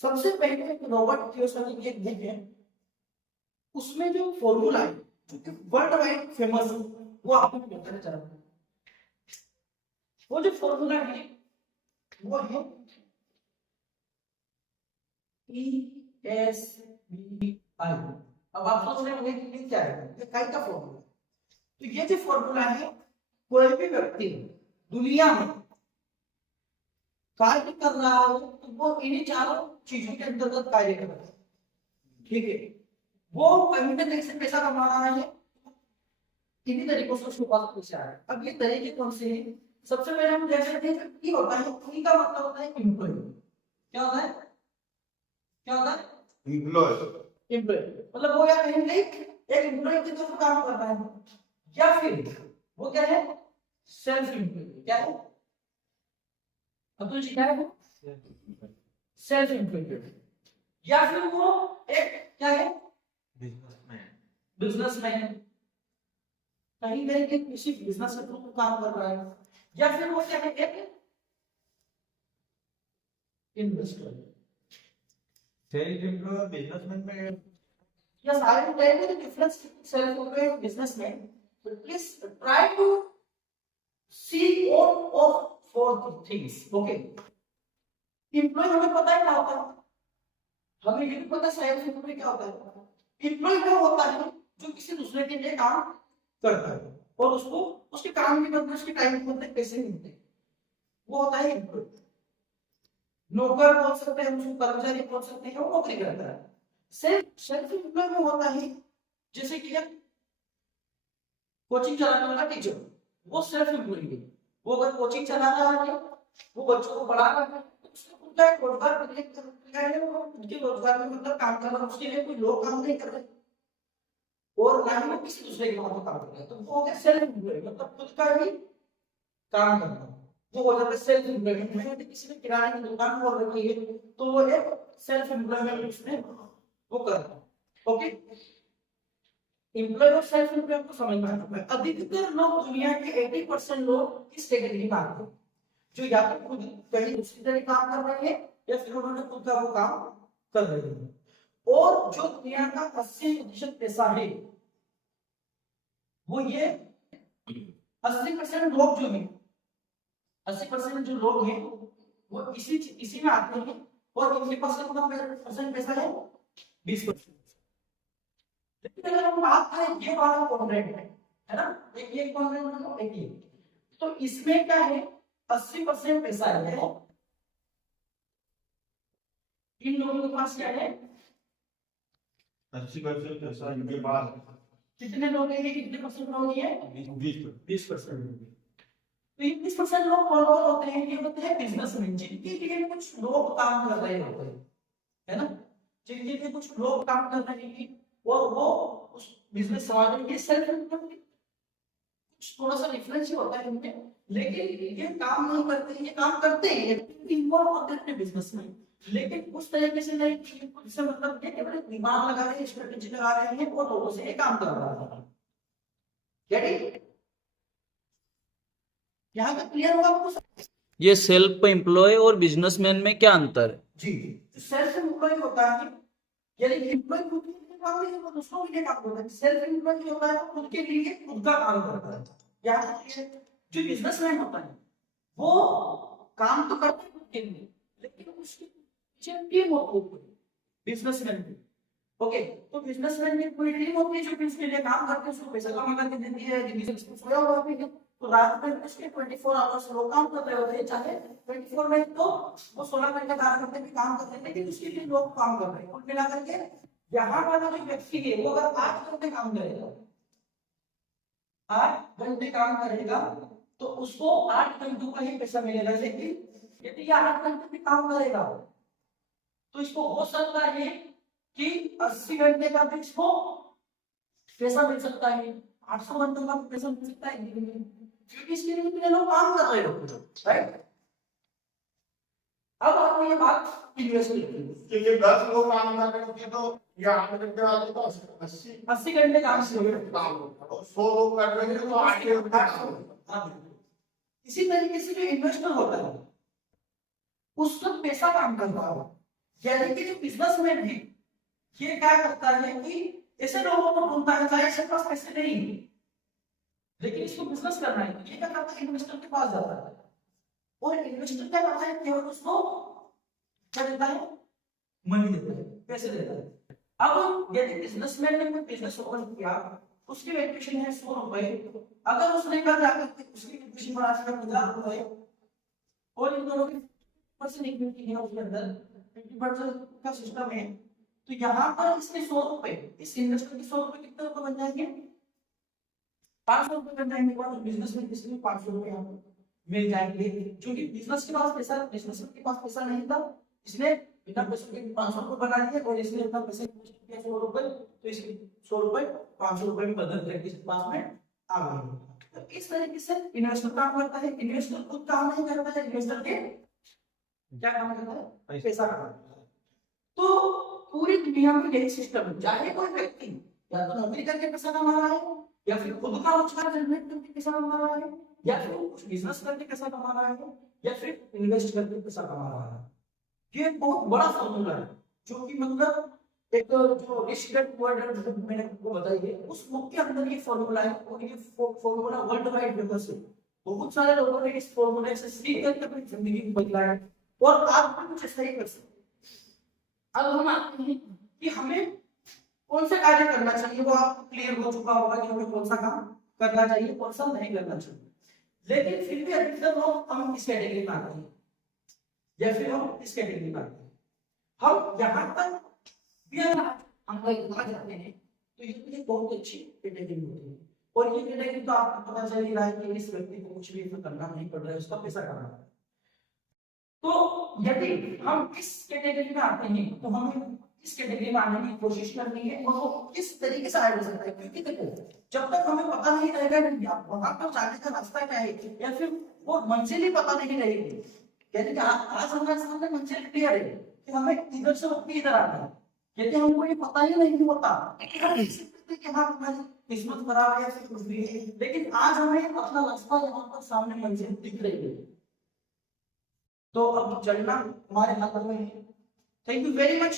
सबसे पहले Robert Kiyosaki की एक बुक है, उसमें जो फॉर्मूला है जो कि वर्ल्ड वाइड फेमस है वो आपको मैं बताना चाह रहा हूँ। वो जो फॉर्मूला है वो है ESBI। अब आप सोच रहे होंगे कि ये क्या है, ये काई का फॉर्मूला। तो ये जो फॉर्मूला है, कोई भी व्यक्ति दुनिया में कार्य कर रहा हो तो वो इन्हीं चारों चीजों के अंतर्गत कार्य कर रहा है, ठीक है। वो कहीं ना कहीं से पैसा कमा रहा है, इन्हीं तरीकों से उसके पास पैसे आ रहे हैं। अब ये तरीके कौन से हैं? सबसे पहले हम देख सकते हैं कि होता है, ई का मतलब होता है एम्प्लॉय। क्या होता है, क्या होता है? एम्प्लॉय। एम्प्लॉय मतलब वो या कहीं नहीं एक एम्प्लॉय के तरफ काम कर रहा है, या फिर वो क्या है, सेल्फ एम्प्लॉय। क्या है अब्दुल जी, क्या है वो? Self employed. या फिर वो एक क्या है, बिजनेसमैन। बिजनेसमैन कहीं कहीं के किसी बिजनेस के थ्रू काम कर रहा है, या फिर वो क्या है, एक इन्वेस्टर। सेल्फ एम्प्लॉय बिजनेसमैन में Yes, I will tell you the difference between self-employed and businessman. But please try to see all of four things. Okay. Employee हमें पता है क्या होता है, हमें ये भी पता है सेल्फ एम्प्लॉय क्या होता है। एम्प्लॉय वो होता है जो किसी दूसरे के लिए काम करता है और उसको उसके काम के बदले, उसके टाइम के बदले पैसे मिलते हैं, वो होता है एम्प्लॉय। नौकर बोल सकते हैं, उसको कर्मचारी बोल सकते हैं, वो नौकरी करता है। सेल्फ एम्प्लॉय में होता है जैसे कि कोचिंग चलाने वाला टीचर, वो सेल्फ एम्प्लॉय है। वो अगर कोचिंग चला रहा है, वो बच्चों को पढ़ा रहा है, तो उसको खुद का एक रोजगार है, वो खुद के रोजगार में मतलब काम कर रहा है, उसके लिए कोई लोग काम नहीं कर रहे और ना ही वो किसी दूसरे के वहां काम कर रहे हैं, तो वो हो गया सेल्फ एम्प्लॉय, मतलब खुद का ही काम करना। वो हो जाता है सेल्फ एम्प्लॉयमेंट में। किसी ने किराने की दुकान खोल रखी है तो वो एक सेल्फ एम्प्लॉयमेंट उसमें वो कर रहा है। ओके, एम्प्लॉय और सेल्फ एम्प्लॉय को समझना है। अधिकतर लोग दुनिया के 80% लोग इस कैटेगरी में आते हैं, जो या तो खुद कहीं दूसरी तरह काम कर रहे हैं या फिर उन्होंने खुद का वो काम कर रहे हैं। और जो दुनिया का 80% पैसा है वो ये 80% लोग जो है, 80% जो लोग हैं वो इसी में आते हैं। और कितने परसेंट पैसा है, 20%। लेकिन अगर हम बात करें ये वाला क्वाड्रेंट है ना, एक ये क्वाड्रेंट एक ये, तो इसमें क्या है, 80% पैसा है, इन लोगों के पास क्या है, 80% पैसा इनके पास। कितने लोग हैं, कितने परसेंट लोग हैं, 20%। तो ये 20% लोग कौन कौन होते हैं, ये होते हैं बिजनेसमैन, जिनके लिए कुछ लोग काम कर रहे होते हैं, है ना, जिनके लिए कुछ लोग काम कर रहे हैं और वो उस बिजनेस समाज में सेल्फ एम्प्लॉयड, कुछ थोड़ा सा डिफरेंस ही होता है इनमें, लेकिन ये काम नहीं करते, ये काम करते हैं, इन्वॉल्व होते हैं अपने बिजनेस में, लेकिन उस तरीके से नहीं कि इससे मतलब ये केवल दिमाग लगा रहे हैं, स्ट्रेटजी लगा रहे हैं और लोगों से ये काम कर रहा है। गेट यहाँ पे क्लियर होगा आपको? ये सेल्फ एम्प्लॉय और बिजनेसमैन में क्या अंतर है? जी, सेल्फ एम्प्लॉय होता है यानी एम्प्लॉय खुद के लिए काम नहीं करता, दूसरों के लिए काम करता है। सेल्फ एम्प्लॉय जो होता है वो खुद के लिए खुद का काम करता है। यहाँ जो बिजनेसमैन होता है वो काम तो करता है खुद के लिए, लेकिन उसके पीछे टीम होती है बिजनेसमैन की। ओके, तो बिजनेसमैन में कोई टीम होती है जो उसके लिए काम करते है, उसको पैसा कमा करके देती है, बिजनेस को सोया हुआ भी है तो रात में उसके 24 आवर्स लोग काम कर रहे होते हैं, चाहे 24 में तो वो 16 घंटे काम करते भी काम करते हैं, लेकिन उसके लिए लोग काम कर रहे हैं। कुल मिलाकर के यहाँ वाला जो व्यक्ति है वो अगर 8 घंटे काम करेगा, 8 घंटे काम करेगा तो उसको 8 घंटों का ही पैसा मिलेगा। लेकिन यदि ये 8 घंटे भी काम करेगा तो इसको हो सकता है कि 80 घंटे का भी इसको पैसा मिल सकता है, 800 घंटों का पैसा मिल सकता है, क्योंकि इसके लिए इतने लोग काम कर रहे होते हैं, राइट। अब आपको ये बात क्लियर कि ये 10 लोग काम कर रहे होते तो या 8 घंटे वाले तो 80 घंटे काम होता और 100 लोग कर रहे हैं तो 8 घंटे काम होता। इसी तरीके से जो इन्वेस्टर होता है उसका पैसा काम कर रहा है, यानी कि जो बिजनेसमैन है ये क्या करता है कि ऐसे लोगों को ढूंढता है चाहे इसके पास पैसे नहीं है, लेकिन इसको बिजनेस करना है, ये क्या करता है इन्वेस्टर के पास जाता है और इन्वेस्टर क्या करता है केवल उसको क्या देता है, मनी देता है, पैसे देता है। अब यदि बिजनेसमैन ने कोई बिजनेस ओपन किया, उसकी वैल्यूएशन है 100 रुपए, अगर उसने कल जाकर उसकी वैल्यूएशन बढ़ा दिया 50 रुपए और इन दोनों की परसेंट इक्विटी है उसके अंदर 50% का सिस्टम है, तो यहाँ पर इसके 100 रुपए, इस इन्वेस्टर के 100 रुपए कितने रुपए बन जाएंगे, 500 रुपए बन जाएंगे। और बिजनेस में किसी में 500 रुपए यहाँ पर मिल जाएंगे, क्योंकि बिजनेस के पास पैसा, बिजनेसमैन के पास पैसा नहीं था, इसने बिना पैसे के 500 रुपए बना दिए और इसने इतना पैसे इन्वेस्ट किया 100 रुपए, तो इसके 100 रुपए 500 रुपए में बदल करके इसके पास में आ गए। तो इस तरीके से इन्वेस्टर काम करता है, इन्वेस्टर खुद काम नहीं करता है, इन्वेस्टर के क्या काम करता है, पैसा कमाता है। तो पूरी दुनिया में यही सिस्टम है, चाहे कोई व्यक्ति या तो नौकरी करके पैसा कमा रहा है, या फिर खुद का रोजगार जनरेट करके पैसा कमा रहा है, या फिर कुछ बिजनेस करके पैसा कमा रहा है, या फिर इन्वेस्ट करके पैसा कमा रहा है। ये बहुत बड़ा फॉर्मूला है, जो कि मतलब एक जो रिस्क वर्ल्ड मैंने आपको बताई है, उस बुक के अंदर ये फॉर्मूला है और ये फॉर्मूला वर्ल्ड वाइड फेमस है। बहुत सारे लोगों ने इस फॉर्मूले से सीख करके अपनी जिंदगी को बदला है और आप भी कुछ ऐसा ही कर सकते। अब हम आते हैं कि हमें कौन सा कार्य करना चाहिए, वो आपको क्लियर हो चुका होगा कि हमें कौन सा काम करना चाहिए, कौन सा नहीं करना चाहिए। लेकिन फिर भी अधिकतर लोग हम इस कैटेगरी में आते हैं या फिर हम इस कैटेगरी में आते हैं। हम यहाँ तक भी अगर हम लोग जाते हैं तो ये बहुत अच्छी कैटेगरी होती है, और ये कैटेगरी तो आपको पता चल ही रहा है कि इस व्यक्ति को कुछ भी करना नहीं पड़ रहा है, उसका पैसा कमाना है। तो यदि हम इस कैटेगरी में आते हैं तो हमें इस कैटेगरी में आने की कोशिश करनी है, और वो किस तरीके से आया जा सकता है, क्योंकि देखो जब तक हमें पता नहीं रहेगा वहां पर जाने का रास्ता क्या है, या फिर वो मंजिल ही पता नहीं रहेगी, यानी कि आज हमारे सामने मंजिल क्लियर है कि हमें इधर से होकर इधर आना है, यदि हमको ये पता ही नहीं होता कि हाँ हमारी किस्मत खराब है या फिर कुछ भी है, लेकिन आज हमें अपना रास्ता यहाँ पर सामने मंजिल दिख रही है, तो अब चलना हमारे हाथ में है। Thank you very much.